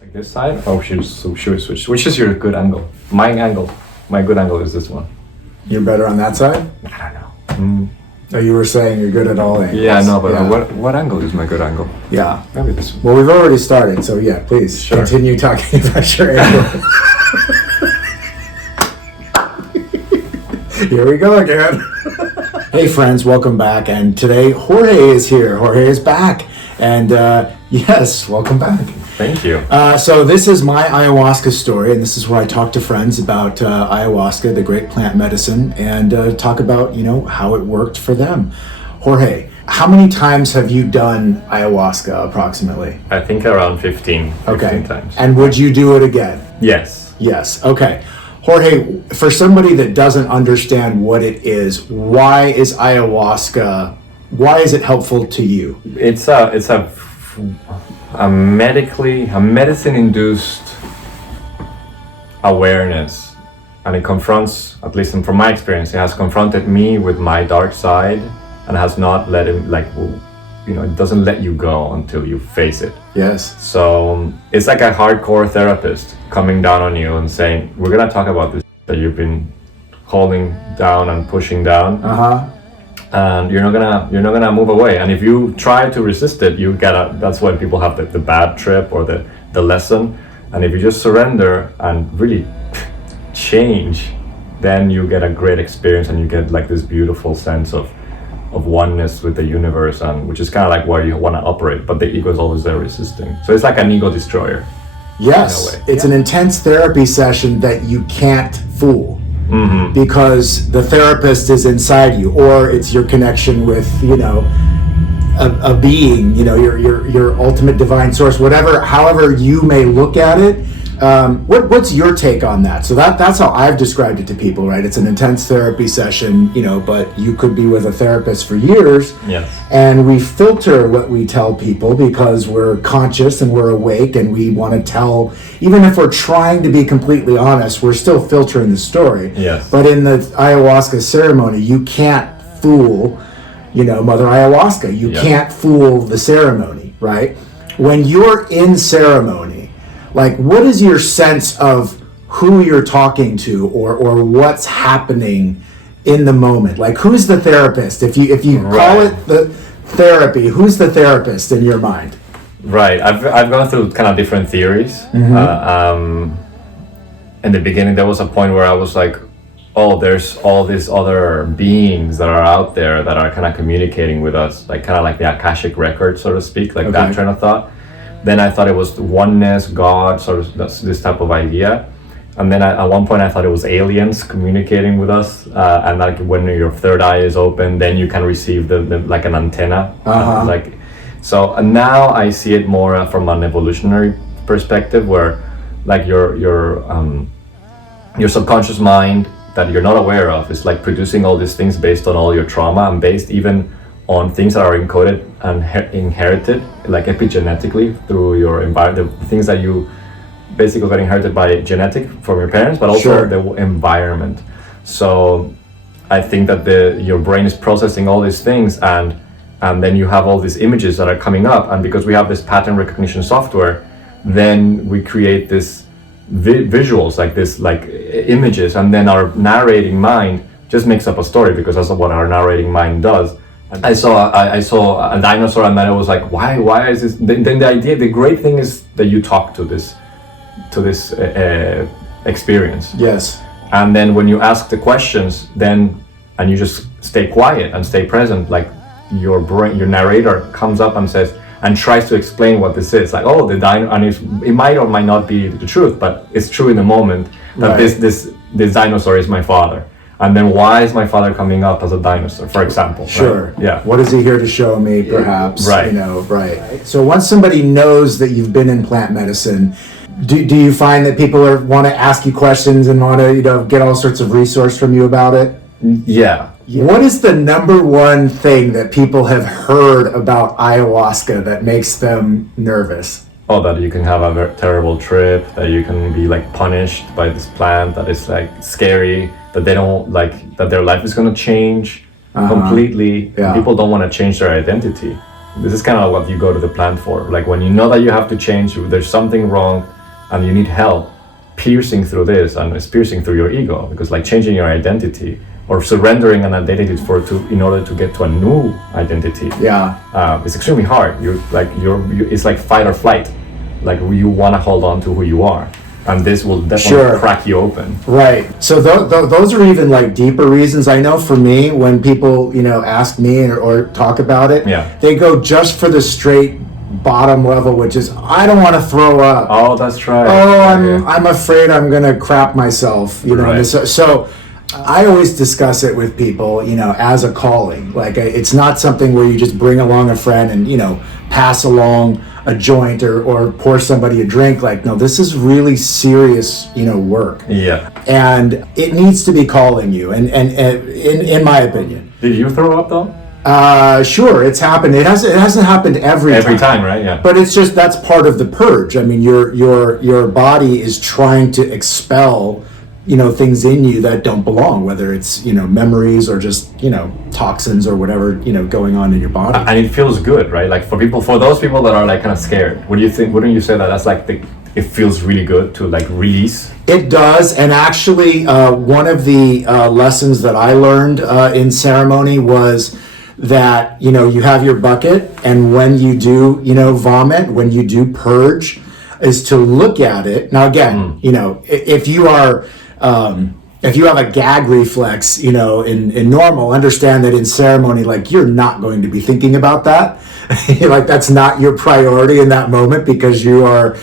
Like this side? Oh, should we switch? Which is your good angle? My good angle is this one. You're better on that side? I don't know. Oh, you were saying you're good at all angles. Yeah, I know, but what angle is my good angle? Yeah. Maybe this one. Well, we've already started, so yeah, please continue talking about your angle. Here we go again. Hey friends, welcome back. And today Jorge is here. Jorge is back. And yes, welcome back. Thank you. So this is my ayahuasca story, and this is where I talk to friends about ayahuasca, the great plant medicine, and talk about, how it worked for them. Jorge, how many times have you done ayahuasca approximately? I think around 15 times. And would you do it again? Yes. Yes. Okay. Jorge, for somebody that doesn't understand what it is, why is ayahuasca, why is it helpful to you? It's a medicine-induced awareness, and it confronts, at least from my experience, it has confronted me with my dark side and has not let him, it doesn't let you go until you face it. Yes. So it's like a hardcore therapist coming down on you and saying, we're gonna talk about this that you've been holding down and pushing down. And you're not gonna move away. And if you try to resist it, that's when people have the bad trip or the lesson. And if you just surrender and really change, then you get a great experience and you get like this beautiful sense of oneness with the universe, and which is kind of like where you want to operate, but the ego is always there resisting. So it's like an ego destroyer. Yes, it's an intense therapy session that you can't fool. Mm-hmm. Because the therapist is inside you, or it's your connection with, a being, your ultimate divine source, however you may look at it. What's your take on that? So that's how I've described it to people, right? It's an intense therapy session, but you could be with a therapist for years. Yes. And we filter what we tell people because we're conscious and we're awake, and we want to tell, even if we're trying to be completely honest, we're still filtering the story. Yes. But in the ayahuasca ceremony, you can't fool, Mother Ayahuasca. You can't fool the ceremony, right? When you're in ceremony, what is your sense of who you're talking to or what's happening in the moment? Who's the therapist? If you call it the therapy, who's the therapist in your mind? Right. I've gone through kind of different theories. Mm-hmm. In the beginning, there was a point where I was like, oh, there's all these other beings that are out there that are kind of communicating with us, kind of like the Akashic record, so to speak, that train of thought. Then I thought it was oneness, God, sort of this type of idea. And then at one point I thought it was aliens communicating with us. And when your third eye is open, then you can receive the like an antenna. And now I see it more from an evolutionary perspective, where your subconscious mind that you're not aware of is producing all these things based on all your trauma, and based even on things that are encoded and inherited, epigenetically through your environment, the things that you basically got inherited by genetic from your parents, but also the environment. So I think that your brain is processing all these things, and then you have all these images that are coming up, and because we have this pattern recognition software, then we create this visuals, images, and then our narrating mind just makes up a story, because that's what our narrating mind does. I saw a dinosaur, and then I was like, why is this? Then the great thing is that you talk to this experience. Yes. And then when you ask the questions, and you just stay quiet and stay present, your brain, your narrator comes up and says, and tries to explain what this is. The dino, and it might or might not be the truth, but it's true in the moment that this dinosaur is my father. And then why is my father coming up as a dinosaur, for example? Sure. Right? Yeah. What is he here to show me, perhaps? Right. Right. So once somebody knows that you've been in plant medicine, do you find that people want to ask you questions and want to, get all sorts of resource from you about it? Yeah. What is the number one thing that people have heard about ayahuasca that makes them nervous? Oh, that you can have a very terrible trip, that you can be punished by this plant, that is scary, that they don't that their life is going to change completely. Yeah. People don't want to change their identity. This is kind of what you go to the plant for. Like when you know that you have to change, there's something wrong and you need help, piercing through this, and it's piercing through your ego, because like changing your identity or surrendering an identity in order to get to a new identity. It's extremely hard. It's like fight or flight. Like you want to hold on to who you are, and this will definitely crack you open. Right. So those are even like deeper reasons. I know for me, when people ask me or talk about it, they go just for the straight bottom level, which is I don't want to throw up. Oh, that's right. Oh, I'm afraid I'm gonna crap myself. So I always discuss it with people, as a calling. Like it's not something where you just bring along a friend and pass along a joint or pour somebody a drink. Like, no, this is really serious, work. Yeah. And it needs to be calling you. And in my opinion. Did you throw up though? Sure, it's happened. It hasn't happened every time, right? Yeah. But it's just that's part of the purge. I mean, your body is trying to expel things in you that don't belong, whether it's memories or just toxins or whatever going on in your body. And it feels good, right? Like for those people that are like kind of scared, what do you think? Wouldn't you say that that's like it feels really good to like release? It does. And actually one of the lessons that I learned in ceremony was that you have your bucket, and when you do vomit, when you do purge, is to look at it. Now again, if you are if you have a gag reflex, in normal, understand that in ceremony, like you're not going to be thinking about that. Like that's not your priority in that moment, because you are,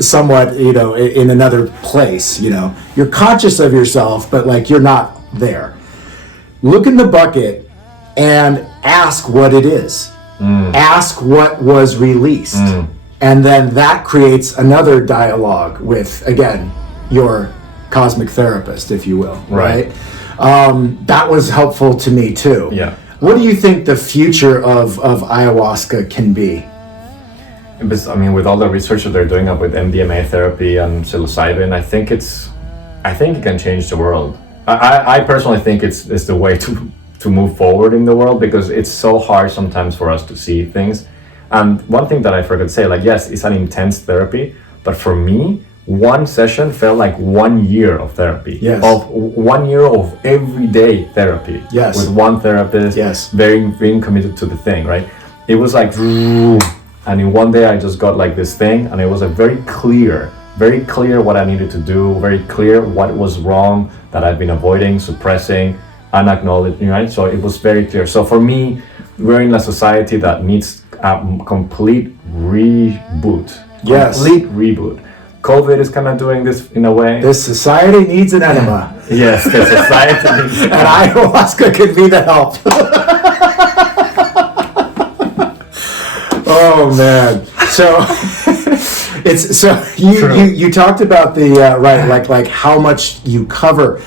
somewhat, in another place, you're conscious of yourself, but like you're not there. Look in the bucket and ask what it is. Ask what was released. And then that creates another dialogue with, again, your cosmic therapist, if you will, right? That was helpful to me too. Yeah. What do you think the future of ayahuasca can be? I mean, with all the research that they're doing up with MDMA therapy and psilocybin, I think it can change the world. I personally think it's the way to move forward in the world, because it's so hard sometimes for us to see things. And one thing that I forgot to say, like, yes, it's an intense therapy, but for me, one session felt like 1 year of therapy. Yes. Of 1 year of everyday therapy. Yes. With one therapist. Yes. Being committed to the thing, right? It was like, and in one day I just got like this thing, and it was a very clear what I needed to do, very clear what was wrong that I've been avoiding, suppressing, unacknowledging, right? So it was very clear. So for me, we're in a society that needs a complete reboot. Yes. Complete reboot. COVID is kind of doing this in a way. This society needs an enema. Yes, the society needs and ayahuasca could be the help. Oh man. So you talked about the like how much you cover.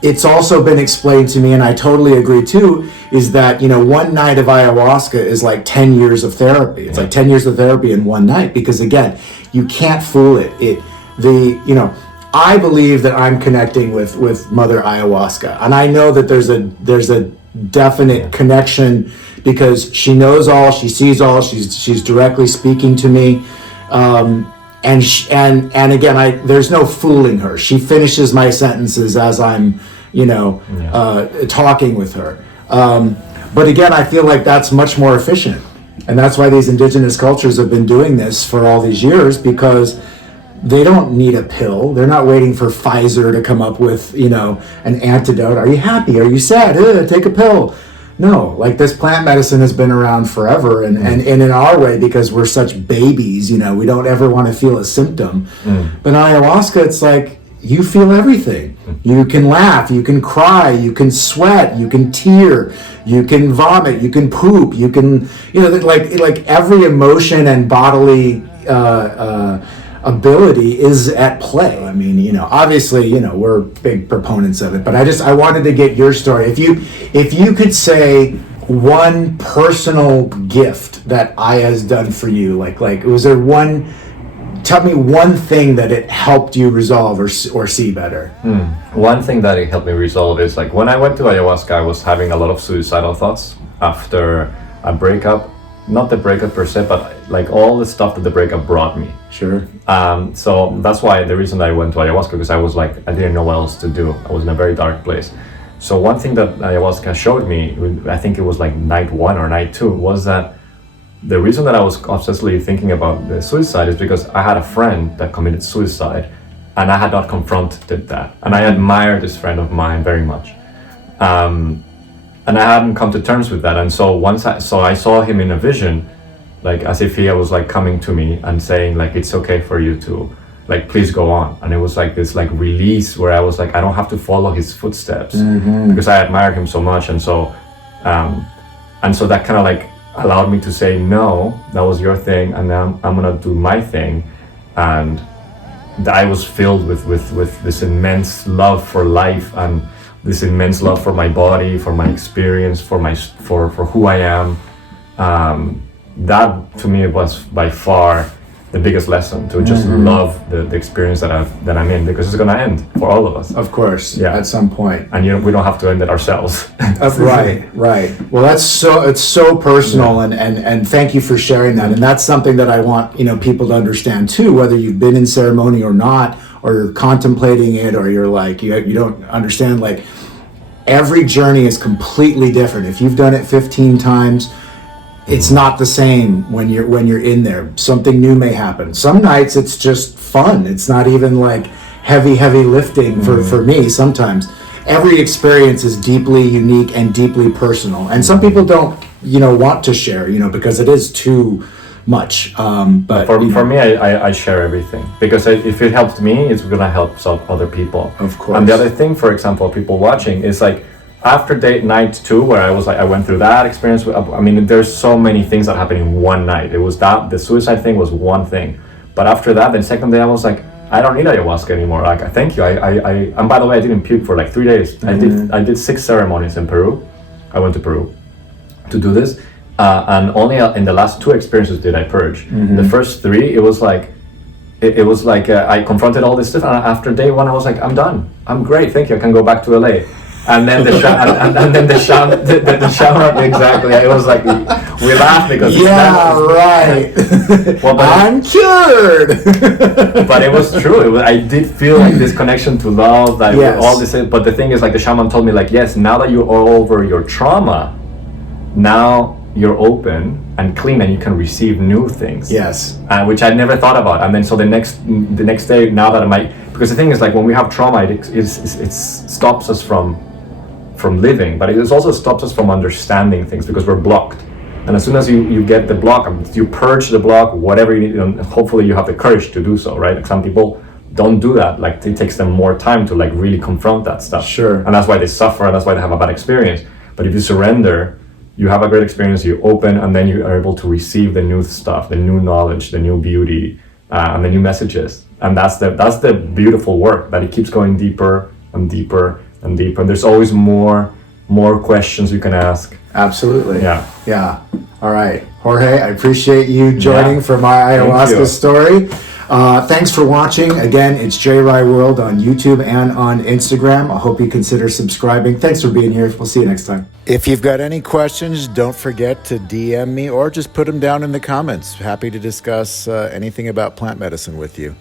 It's also been explained to me, and I totally agree too, is that one night of ayahuasca is like 10 years of therapy. It's like 10 years of therapy in one night, because again, you can't fool it. I believe that I'm connecting with Mother Ayahuasca, and I know that there's a definite connection, because she knows all, she sees all, she's directly speaking to me. And again, there's no fooling her. She finishes my sentences as I'm, talking with her. But again, I feel like that's much more efficient. And that's why these indigenous cultures have been doing this for all these years, because they don't need a pill. They're not waiting for Pfizer to come up with, an antidote. Are you happy? Are you sad? Take a pill. No, like this plant medicine has been around forever, and in our way, because we're such babies, we don't ever want to feel a symptom. But ayahuasca, it's like you feel everything. You can laugh, you can cry, you can sweat, you can tear, you can vomit, you can poop, you can, like every emotion and bodily ability is at play. I mean, obviously, we're big proponents of it, but I wanted to get your story. If you could say one personal gift that Aya has done for you, like was there one? Tell me one thing that it helped you resolve or see better. One thing that it helped me resolve is like when I went to ayahuasca, I was having a lot of suicidal thoughts after a breakup, not the breakup per se, but like all the stuff that the breakup brought me. Sure. So that's why the reason that I went to ayahuasca, because I was like, I didn't know what else to do. I was in a very dark place. So one thing that ayahuasca showed me, I think it was like night 1 or night 2, was that the reason that I was obsessively thinking about the suicide is because I had a friend that committed suicide, and I had not confronted that. And I admired this friend of mine very much. And I hadn't come to terms with that. And so I saw him in a vision, like as if he was like coming to me and saying like, it's okay for you to, like, please go on. And it was like this like release where I was like, I don't have to follow his footsteps because I admired him so much. And so that kind of like allowed me to say, no, that was your thing, and now I'm gonna do my thing. And I was filled with this immense love for life and this immense love for my body, for my experience, for who I am. That to me was by far the biggest lesson, to just love the experience that I'm in, because it's gonna end for all of us. Of course, yeah, at some point. And we don't have to end it ourselves. Right. Well, it's so personal, and thank you for sharing that. And that's something that I want people to understand too, whether you've been in ceremony or not, or you're contemplating it, or you're like you don't understand. Like, every journey is completely different. If you've done it 15 times, it's not the same when you're in there. Something new may happen. Some nights it's just fun. It's not even like heavy lifting for me sometimes. Every experience is deeply unique and deeply personal. And some people don't, want to share, because it is too much. But for me, I share everything, because if it helps me, it's gonna help some other people. Of course. And the other thing, for example, people watching is like, after night 2, where I went through that experience. I mean, there's so many things that happened in one night. It was that the suicide thing was one thing, but after that, the second day, I was like, I don't need ayahuasca anymore. Like, thank you. And by the way, I didn't puke for like 3 days. I did 6 ceremonies in Peru. I went to Peru to do this, and only in the last 2 experiences did I purge. The first 3, it was like. It was like I confronted all this stuff, and after day 1, I was like, I'm done. I'm great. Thank you. I can go back to LA. And then the shaman, exactly. It was like we laughed because right. Well, I'm cured. But it was true. I did feel like this connection to love. That all this. But the thing is, like, the shaman told me, like, yes, now that you're all over your trauma, now you're open and clean, and you can receive new things. Yes. Which I never thought about. And then so the next day, now that because the thing is, like, when we have trauma, it stops us from living, but it also stops us from understanding things, because we're blocked. And as soon as you get the block, you purge the block, whatever you need, and hopefully you have the courage to do so, right? Like, some people don't do that. Like, it takes them more time to like really confront that stuff. Sure. And that's why they suffer, and that's why they have a bad experience. But if you surrender, you have a great experience, you open, and then you are able to receive the new stuff, the new knowledge, the new beauty, and the new messages. And that's the beautiful work, that it keeps going deeper and deeper and deeper. And there's always more questions you can ask. Absolutely. Yeah. All right, Jorge, I appreciate you joining for my ayahuasca story. Thanks for watching. Again, it's J. Rai World on YouTube and on Instagram. I hope you consider subscribing. Thanks for being here. We'll see you next time. If you've got any questions, don't forget to DM me or just put them down in the comments. Happy to discuss anything about plant medicine with you.